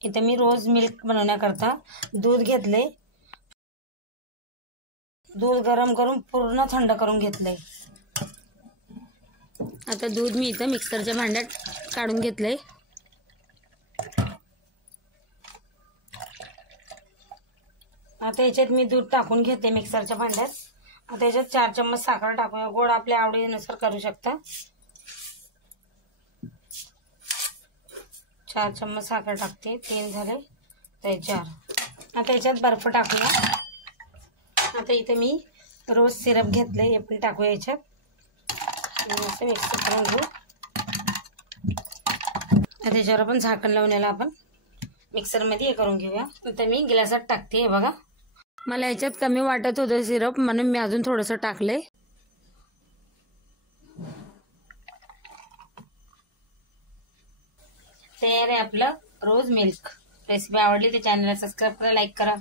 इथे मी रोज मिल्क बनवण्याकरता दूध घेतले। दूध गरम करून पूर्ण थंड करून घेतले। आता दूध मी इथं मिक्सरच्या भांड्यात काढून घेतले। आता याच्यात मी दूध टाकून घेते मिक्सरच्या भांड्यात। आता याच्यात 4 चम्मच साखर टाकूया। गोड आपल्या आवडीनुसार करू शकता। 4 चम्मच साखर टाकते। 3 झाले तर 4। आता याच्यात बर्फ टाकूया। आता इथे मी रोज सिरप घेतले, हे पण टाकूया याच्यात। मस्त मिक्स करून घेऊ। आता याच्यावर आपण झाकण लावून याला आपण मिक्सरमध्ये हे करून घेऊया। आता मी ग्लासात टाकते। हे बघा, मला याच्यात कमी वाटत होतं सिरप, म्हणून मी अजून थोडंसं टाकले। तयार आहे आपलं रोज मिल्क। रेसिपी आवडली तर चॅनलला सबस्क्राईब करा, लाईक करा।